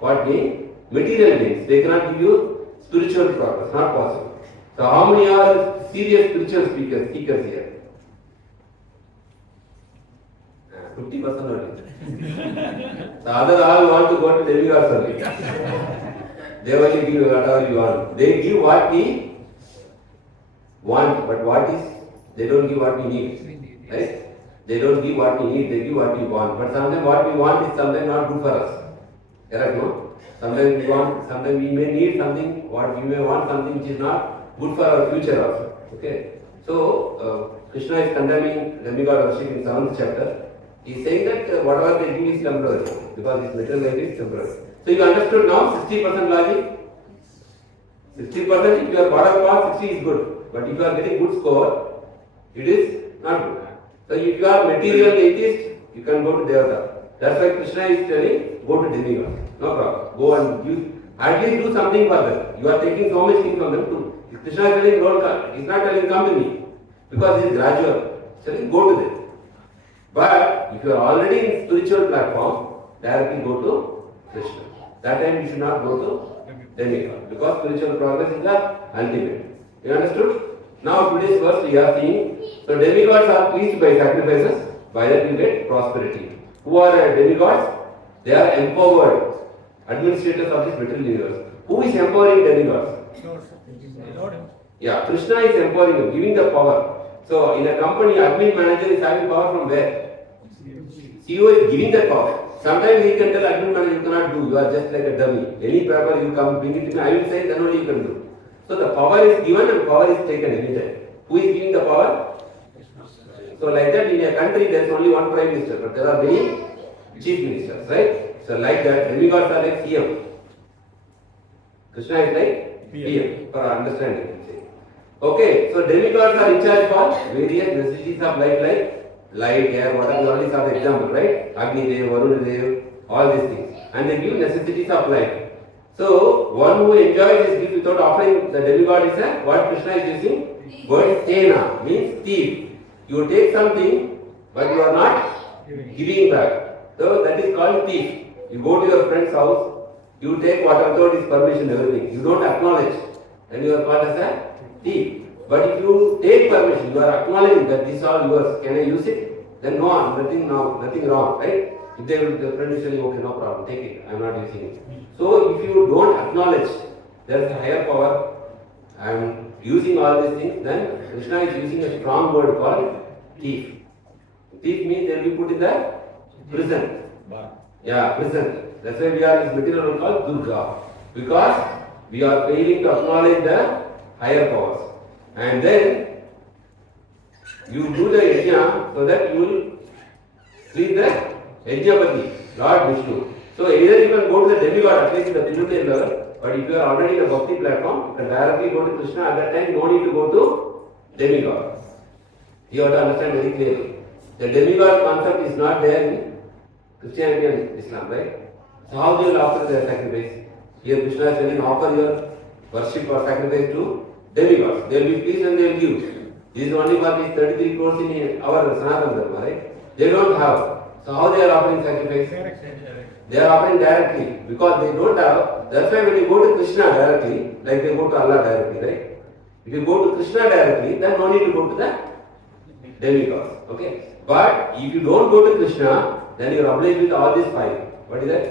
what gain? Material gains. They cannot give you spiritual progress. Not possible. So how many are serious spiritual speakers here? 50% only. The other all want to go to demigods only. They only give whatever you want. They give what we want, but what is, they don't give what we need. Right? They don't give what we need, they give what we want. But sometimes what we want is sometimes not good for us. Correct, no? Sometimes we want, sometimes we may need something, what we may want something which is not good for our future also. Okay? So, Krishna is condemning demigod worship in 7th chapter. He is saying that whatever they give is temporary, because this material life is temporary. So you understood now 60% logic? 60% if you are bottom pass, 60 is good. But if you are getting good score, it is not good. So if you are material atheist, you can go to Devata. That's why Krishna is telling, go to demigod. No problem. Go and give, at least do something for them. You are taking so much things from them too. If Krishna is telling, don't come, he is not telling come to me. Because it is gradual. He is telling, go to them. But if you are already in spiritual platform, directly go to Krishna. That time you should not go to demigod. Because spiritual progress is the ultimate. You understood? Now today's verse we are seeing, so demigods are pleased by sacrifices, by that you get prosperity. Who are demigods? They are empowered administrators of this material universe. Who is empowering demigods? Lord. Yeah, Krishna is empowering them, giving the power. So in a company, admin manager is having power from where? CEO is giving that power. Sometimes he can tell admin manager you cannot do, you are just like a dummy. Any paper you come, bring it to me, I will say then only you can do. So the power is given and power is taken anytime. Who is giving the power? So like that in a country there is only one prime minister, but there are many chief ministers, right? So like that, demigods are like CM. Krishna is like PM for our understanding. Okay, so demigods are in charge for various necessities of life like light, air, water. We already saw the example, right? Agni Dev, Varuna Dev, all these things. And they give necessities of life. So, one who enjoys this gift without offering the demigod is a, what Krishna is using? Word tena, means thief. You take something, but you are not giving back. So, that is called thief. You go to your friend's house, you take water without his permission, everything. You don't acknowledge, then you are called as a thief. But if you take permission, you are acknowledging that this is all yours, can I use it? Then nothing wrong, right? If they will, the friend is telling, okay, no problem, take it, I am not using it. So if you don't acknowledge there is a higher power, I am using all these things, then Krishna is using a strong word called thief. Thief means they will be put in the prison. Yeah, prison. That's why we are in this material world called Durga. Because we are failing to acknowledge the higher powers. And then you do the yajna so that you will please the Yajnapati, Lord Vishnu. So either you can go to the demigod, at least in the Tiruti level, but if you are already in a bhakti platform, you can directly go to Krishna. At that time, no need to go to demigod. You have to understand very clearly. The demigod concept is not there in Christianity and Islam, right? So how they will offer their sacrifice? Here Krishna is telling, offer your worship or sacrifice to demigods. They will be pleased and they will give. This is only for these 33 crores in our Sanatana Dharma, right? They don't have. So how they are offering sacrifice? They are offering directly because they don't have. That's why when you go to Krishna directly, like they go to Allah directly, right? If you go to Krishna directly, then no need to go to the demigods. Okay? But if you don't go to Krishna, then you are obliged with all these five. What is that?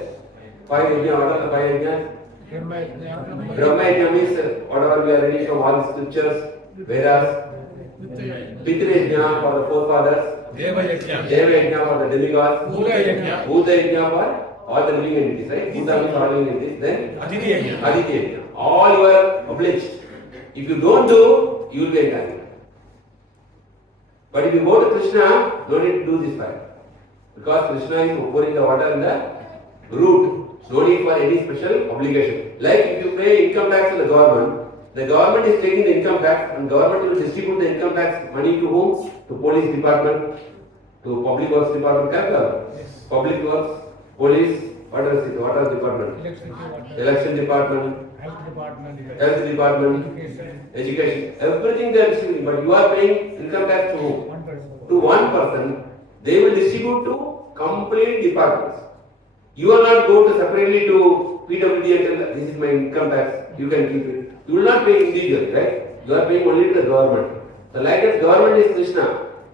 Five yajna. What are the five yajnas? Brahma yajna means whatever we are reading from all the scriptures, Vedas. Pitra yajna for the forefathers. Deva yajna for the demigods. Bhuta yajna for all the living entities, right? Bhuta means all living entities. Then Aditya yajna. All you are obliged. If you don't do, you will get entangled. But if you go to Krishna, no need to do this five. Because Krishna is pouring the water in the root. No need for any special obligation. Like if you pay income tax to the government is taking the income tax and government will distribute the income tax money to whom? To police department, to public works department, yes. Public works, police, what else is water department? Election department, health department, education, everything they are distributing, but you are paying income tax to whom? To one person. They will distribute to complete departments. You will not go to separately to PWD and tell this is my income tax, you can keep it. You will not pay individually, right? You are paying only to the government. So like that government is Krishna.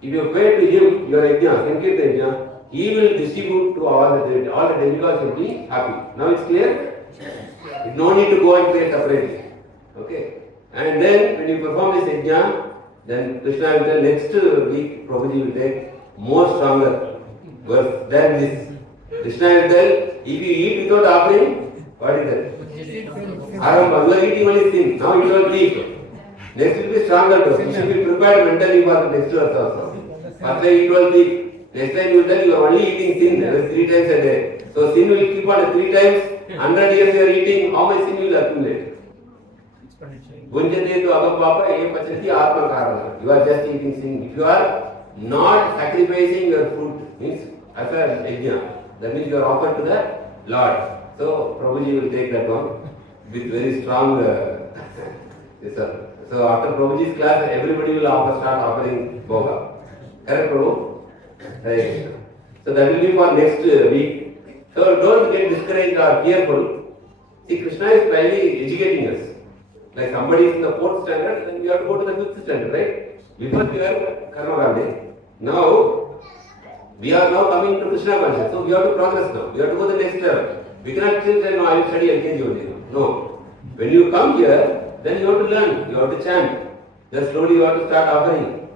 If you pay to him your yajna, Sankirta yajna, he will distribute to all the demigods will be happy. Now it's clear? No need to go and pay separately. Okay? And then when you perform this yajna, then Krishna will tell next week Prabhuji will take more stronger verse than this. Krishna will tell, if you eat without offering, what is that? You are eating only sin. Now you don't eat. Next will be stronger dose. You should be prepared mentally for the next verse also. First time you don't eat. Next time you will tell you are only eating sin 3 times a day. So sin will keep on 3 times. 100 years you are eating. How much sin will accumulate? Gunjate to agam papa ye pachati atma karana. You are just eating sin. If you are not sacrificing your food, means as a yajna, that means you are offered to the Lord. So Prabhuji will take that one with very strong. Yes, sir. So after Prabhuji's class, everybody will start offering bhoga. Correct, Prabhu? Right. So that will be for next week. So don't get discouraged or fearful. See, Krishna is trying educating us. Like somebody is in the 4th standard, then we have to go to the 5th standard, right? Before we are Karma Gandhi. Now, we are now coming to Krishna consciousness. So we have to progress now. We have to go to the next level. We cannot still say, no, I will study LKG only. No. When you come here, then you have to learn, you have to chant. Then slowly you have to start offering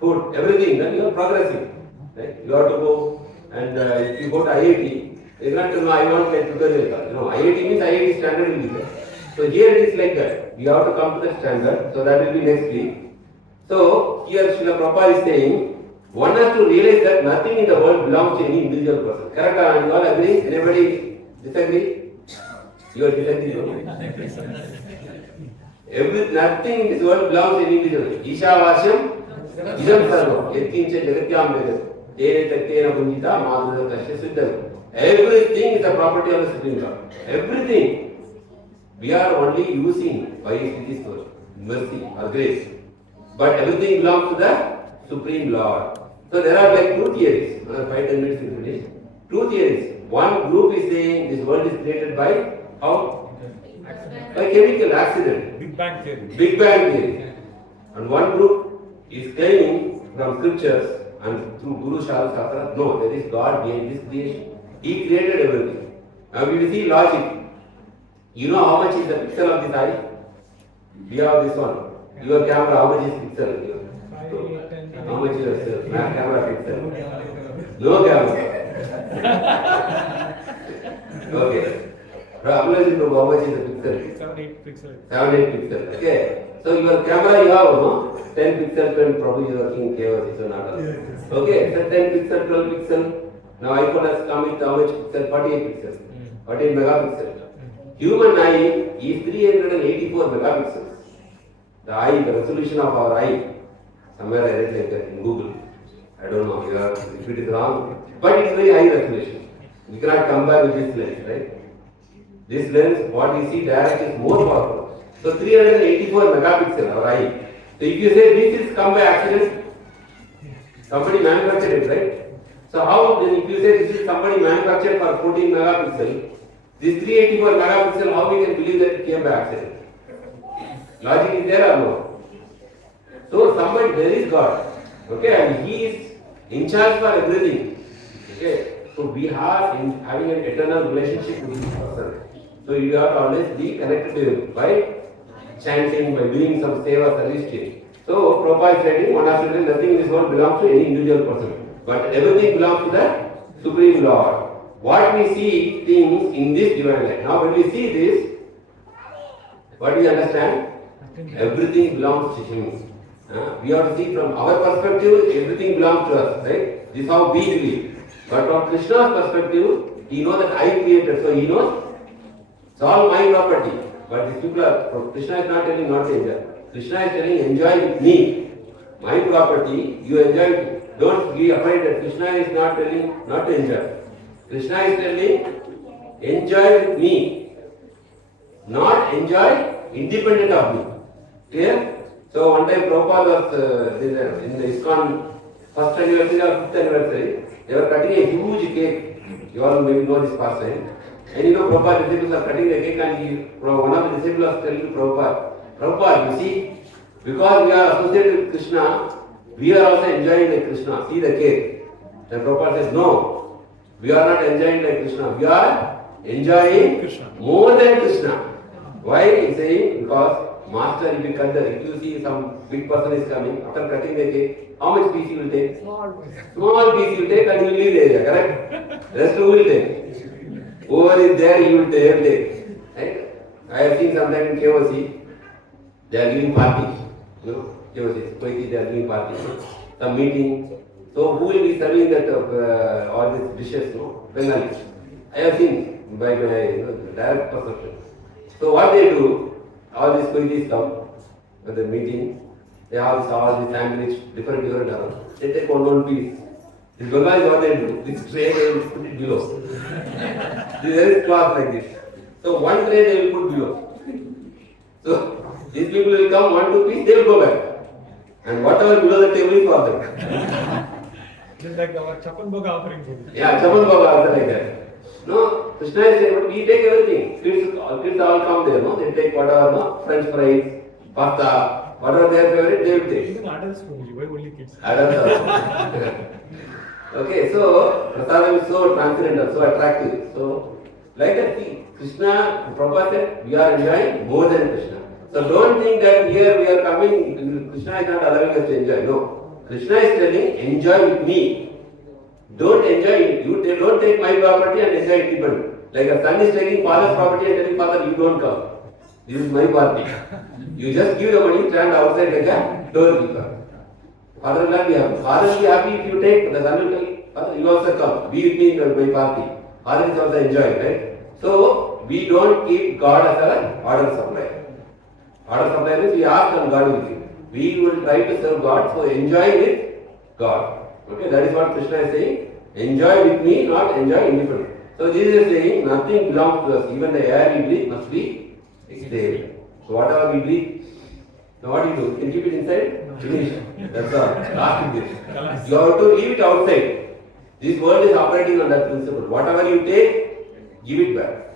food, everything. Then you are progressing. Right? You have to go, and if you go to IIT, it's not, no, I want like tutorial. No, IIT means IIT standard will be there. So here it is like that. You have to come to the standard. So that will be next week. So here Srila Prabhupada is saying, one has to realize that nothing in the world belongs to any individual person. Correct? And you all agree? Anybody disagree? You are disagreeing. Nothing in this world belongs to any individual. Isha Vasham, Idam Sarvam, Yatkincha Jagatyam Vedam, Tere Taktena Punjita, Madhura Tasya Siddham. Everything is the property of the Supreme Lord. Everything. We are only using by His mercy or grace. But everything belongs to the Supreme Lord. So there are like 2 theories. 5-10 minutes to finish. 2 theories. One group is saying this world is created by how? By chemical accident. Big Bang theory. Big Bang theory. And one group is claiming from scriptures and through Guru Shastra, no, there is God behind this creation. He created everything. Now we will see logic. You know how much is the pixel of this eye? We have this one. Your camera, how much is pixel? How much is your camera pixel? No camera. Okay. How much is the pixel? 7-8 pixels. 7-8 pixels. Okay. So your camera you have no? 10 pixels when probably you are working chaos, so not okay. So 10 pixel, 12 pixel. Now iPhone has come with how much pixel? 48 pixels. 48 megapixels. Human eye is 384 megapixels. The eye, the resolution of our eye. Somewhere I read like that in Google. I don't know if it is wrong. But it's very high resolution. You cannot compare with this lens, right? This lens, what we see direct is more powerful. So 384 megapixel, our eye. So if you say this is come by accident, somebody manufactured it, right? So how then if you say this is somebody manufactured for 14 megapixel, this 384 megapixel, how we can believe that it came by accident? Logic is there or no? So somebody, there is God, okay, and He is in charge for everything, okay. So we are having an eternal relationship with this person. So you have to always be connected to Him by chanting, by doing some seva service to Him. So Prabhupada is writing, one has to say nothing in this world belongs to any individual person, but everything belongs to the Supreme Lord. What we see things in this divine life. Now when we see this, what do we understand? Everything belongs to Him. We have to see from our perspective, everything belongs to us, right? This is how we believe. But from Krishna's perspective, He knows that I created, so He knows it's all my property. But these people are, Krishna is not telling not to enjoy. Krishna is telling enjoy with me. My property, you enjoy with me. Don't be afraid that Krishna is not telling not to enjoy. Krishna is telling enjoy with me. Not enjoy independent of me. Clear? So one time Prabhupada was in the ISKCON first anniversary or fifth anniversary, they were cutting a huge cake. You all maybe know this pastime. And you know Prabhupada disciples are cutting the cake and one of the disciples was telling to Prabhupada, you see, because we are associated with Krishna, we are also enjoying like Krishna. See the cake. Then Prabhupada says, no, we are not enjoying like Krishna. We are enjoying Krishna. More than Krishna. Why? He's saying, because Master, if you see some big person is coming, after cutting the cake, how much piece you will take? Small piece you will take and you will leave the area, correct? Rest who will take? Whoever is there, you will take. Right? I have seen sometime in KOC, they are giving party. You know, KOC, they are giving party. Some meeting. So who will be serving that all these dishes? No? Bengalis. I have seen by my direct perception. So what they do, all these Koitis come for the meeting, they have all the sandwich, different around. They take one piece. This Bengali is what they do. This tray they will put it below. There is cloth like this. So one tray they will put below. So these people will come, 1-2 piece, they will go back. And whatever below the table is for them. Just like our Chapan Bhoga offering. Yeah, Chapan Bhoga also like that. No, Krishna is saying, we take everything. Kids all come there, no? They take whatever, no? French fries, pasta, whatever their favorite, they will take. Even adults only, why only kids? Adults also. Okay, so prasadam is so transcendental, so attractive. So, like that, see, Krishna, Prabhupada said, we are enjoying more than Krishna. So don't think that here we are coming, Krishna is not allowing us to enjoy. No. Krishna is telling, enjoy with me. Don't enjoy it. You don't take my property and enjoy it independently. Like a son is taking father's property and telling father, you don't come. This is my party. You just give the money, stand outside like a doorkeeper. Father will not be happy. Father will be happy if you take, the son will tell, father, you also come. Be with me in my party. Father is also enjoying, right? So, we don't keep God as an order supplier. Order supplier means we ask and God will give. We will try to serve God, so enjoy with God. Okay, that is what Krishna is saying. Enjoy with me, not enjoy independently. So Jesus is saying nothing belongs to us. Even the air we breathe must be exhaled. So whatever we breathe, now what do you do? You can keep it inside? Finish. That's all. Last is this. You have to leave it outside. This world is operating on that principle. Whatever you take, give it back.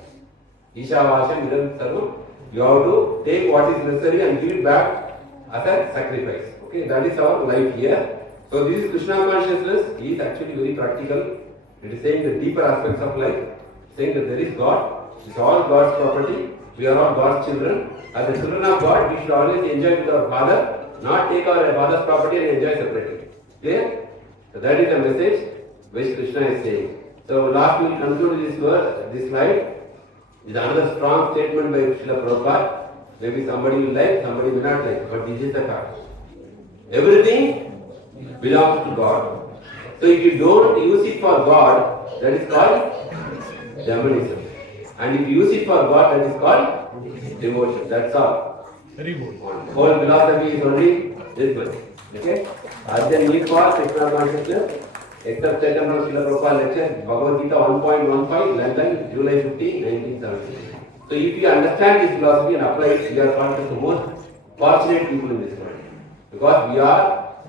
Isha Vasham Vidam Sarvam. You have to take what is necessary and give it back as a sacrifice. Okay, that is our life here. So this is Krishna consciousness. He is actually very practical. It is saying the deeper aspects of life, saying that there is God. It is all God's property. We are all God's children. As the children of God, we should always enjoy with our Father, not take our father's property and enjoy separately. Clear? So that is the message which Krishna is saying. So last we will conclude this word, this slide. Is another strong statement by Srila Prabhupada. Maybe somebody will like, somebody will not like, but this is the fact. Everything belongs to God. So if you don't use it for God, that is called Brahmanism. And if you use it for God, that is called devotion. That's all. Very good. Whole philosophy is only this much. Okay? Then need for Krishna consciousness. Except taken from Srila Prabhupada lecture, Bhagavad Gita 1.15, London, July 15, 1970. So if you understand this philosophy and apply it, you are one of the most fortunate people in this world. Because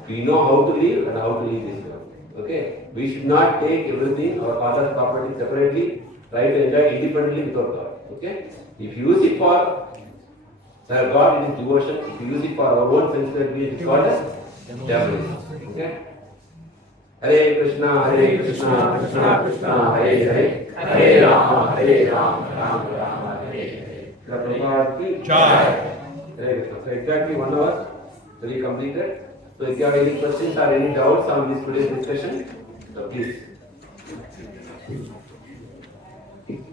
we know how to live and how to live this world. Okay? We should not take everything or father's property separately, try to enjoy independently without God. Okay? If you use it for God, it is devotion. If you use it for our own sense gratification, it is called as devotion. Okay? Hare Krishna, Krishna Krishna, Hare Hare, Hare Rama, Rama Rama, Hare Hare. Prabhupada ki Jai. Hare Krishna. So exactly 1 hour, so we completed. So if you have any questions or any doubts on this today's discussion, so please.